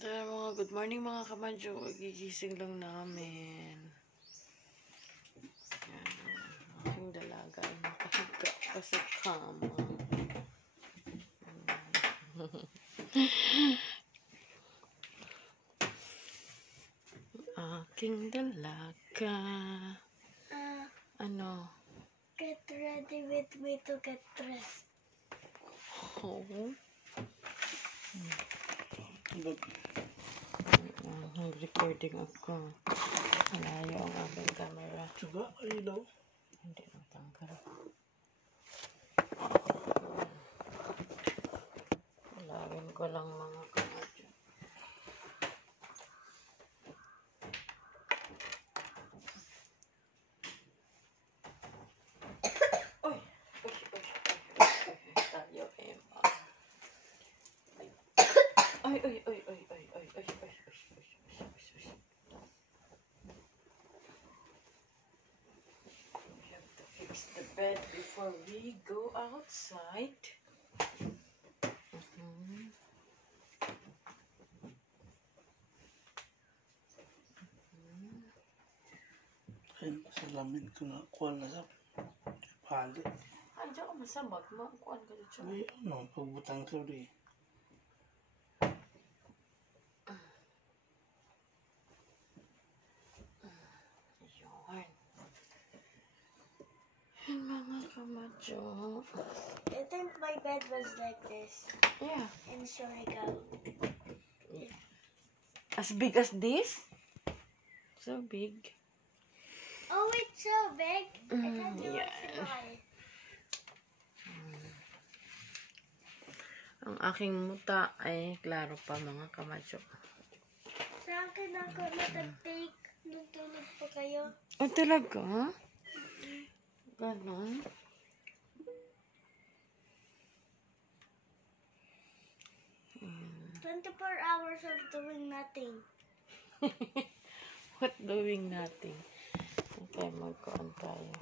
Good morning mga kamadyo. Gigising lang namin. Yan. Aking dalaga ay nakahiga pa sa kama. Aking dalaga. Ano? Get ready with me to get dressed. Oh. Recording ako. Malayo ang aking camera. Juga, ilaw. Hindi lang tanggal. Lagyan ko lang mga kamadyo. Uy! Tayo, Emma. Ay. The bed before we go outside. Ayun, salamin ko na kuha na sa pali. Ay, diyan ka masabag. Kuhaan ka dito. Ay, ano, pagbutang ko di. Ayun, mga kamadyo. I think my bed was like this Yeah. in Surigao. As big as this? So big. Oh, it's so big. I can't do yeah. it small. Ang aking muta ay klaro pa mga kamadyo. Sa akin ako natag-take nung tulog pa kayo. Oh, talaga? Ganon? 24 hours of doing nothing. What doing nothing? Okay, magkuhan tayo.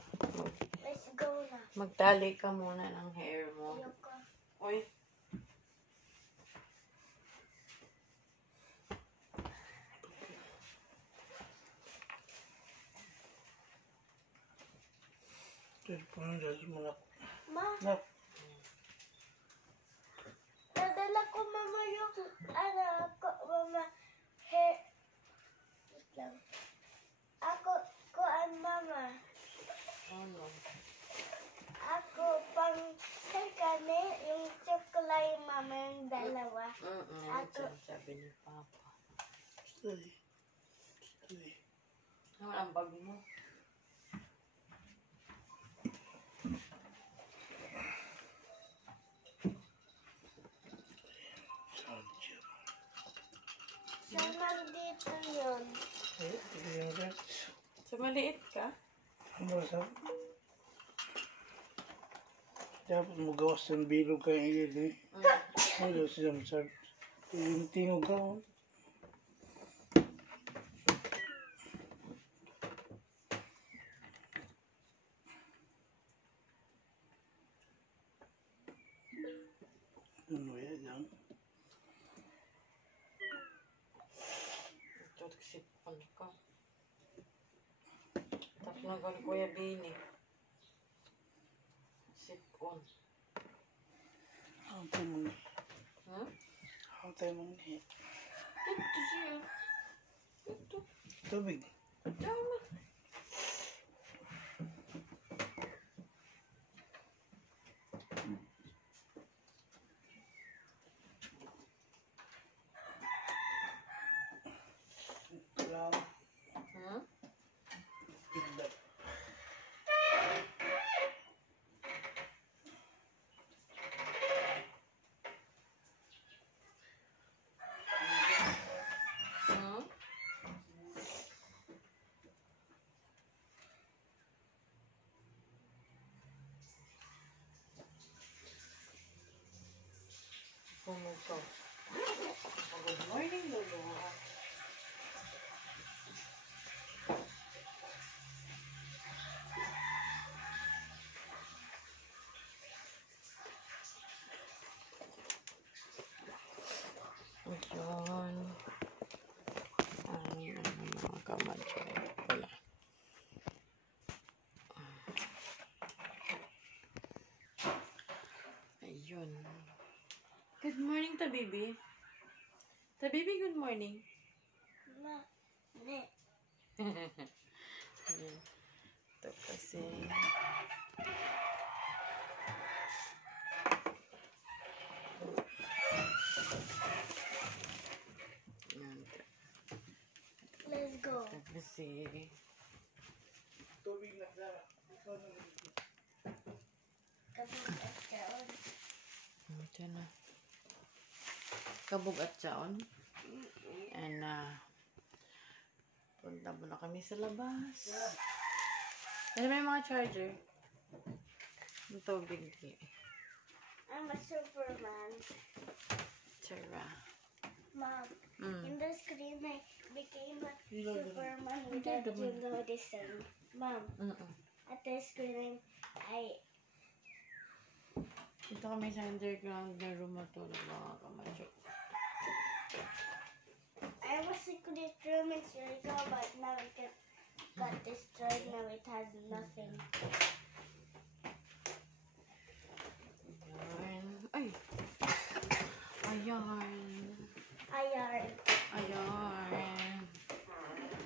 Let's go na. Magtali ka muna ng hair mo. Ayoko. Uy. Telepon na dahil mo na. Ma, Nak, nadala ko mama yung mama hair. Wait lang. Kuan mama. Ano? Ako pang kani yung chocolate mama yung dalawa. Ano sabi ni Papa? stay. Stay. Ano ang bag mo? Charger. Saan nandito yun? Eh, tignan ka. So, maliit ka? Ano sa? Dapat mo gawas ng bilog ka yung ilid eh. Ano siya masag? Tingog ka. Ano yan? Ito, sipon ka. Tapos na gano'n Kuya Bini. Sipon. Ang tayo mong Hmm? Ang tayo mong Ito siya. Ito. tubig. Tama. Lang. Hmm? Pindap. Hmm? Pumukaw. Good morning, Lolo. Ayun. Camacho. Wala. Ayun. Good morning, Tabibi. Tabibi, good morning. Ma, ne. Ayan. Ito kasi. Ayan. Let's go. Ito kasi. Tubig na sa. Kabog at kaon. Ito na. Kabog at Chaon. And, punta muna kami sa labas. Ano ba yung mga charger? Ang tubig di. I'm a Superman. Tara. Mom, in the screen I became a Superman without you noticing. Mom, at the screen I Ito kami sa underground na room matulog mga Camacho. I was secret room in Jericho, but now it got destroyed. Now it has nothing. Ayan. Ay! Ayan. Ayan. Ayan.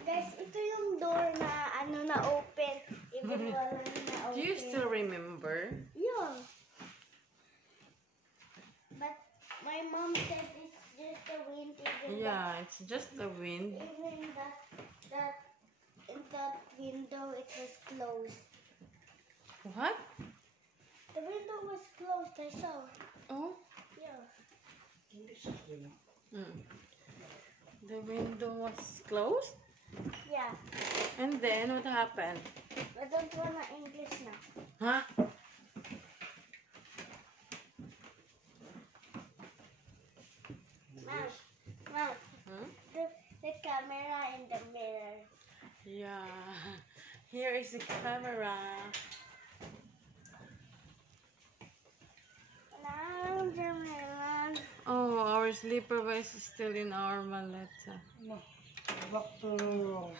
Guys, ito yung door na na open. Even wala na open. Do you still remember? Yeah. But my mom said it's just the wind. Yeah, it's just the wind. Even in that window it was closed. What? The window was closed. I saw. Oh? Yeah. The window was closed? Yeah. And then, what happened? I don't wanna English now. Huh? Mom, Hmm? the camera in the mirror. Yeah. Here is the camera. Oh, our sleeper vest is still in our maleta. No. Back to the room.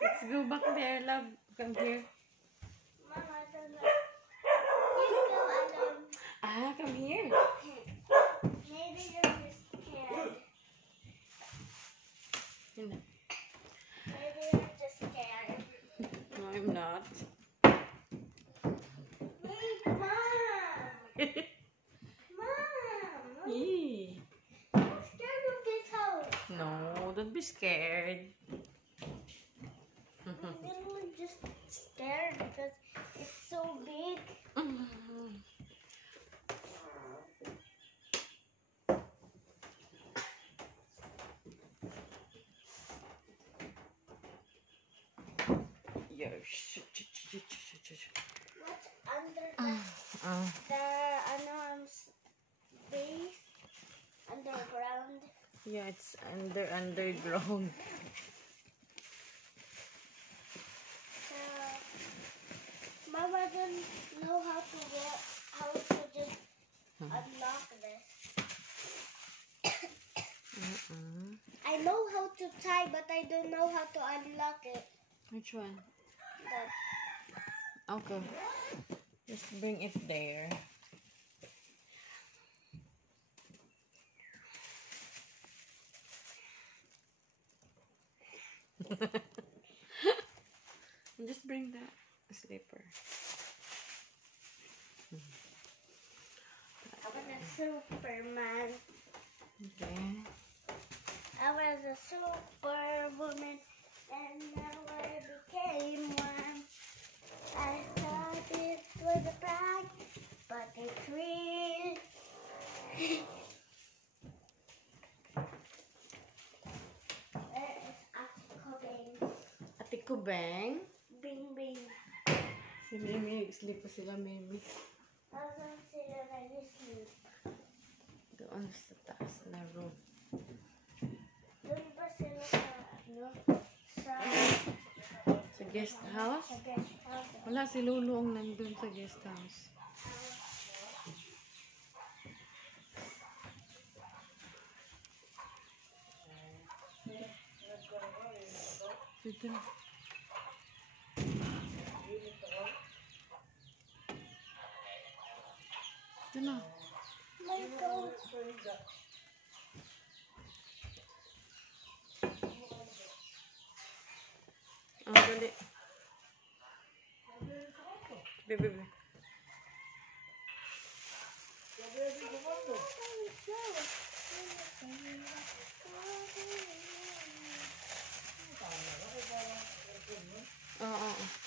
Let's go back there, love. Come here. Mom, I don't know. You go alone. Ah, come here. Maybe you're just scared. Maybe you're just scared. No, I'm not. Wait, Mom! Mom! Eee. I'm scared of this house. No, don't be scared. I'm literally just scared because it's so big. What's under the space? Underground? Yeah, it's underground. Mom, I don't know how to just unlock this. I know how to tie, but I don't know how to unlock it. Which one? That. Okay. Just bring it there. Just bring that slipper. I was a Superman. Okay. I was a superwoman, and now I became one. I thought it was a prank, but it's real. Where is Akobeng? Ate ko, Beng. Bing Bing. Si Mimi, sleep pa sila, Mimi. Asan sila nag-sleep? Doon sa taas na room. Doon ba sila sa Sa guest house? sa guest house? Wala, si Lulu ang nandun sa guest house. Dito na. Dito na. My God. Dali. Bebe. Oo.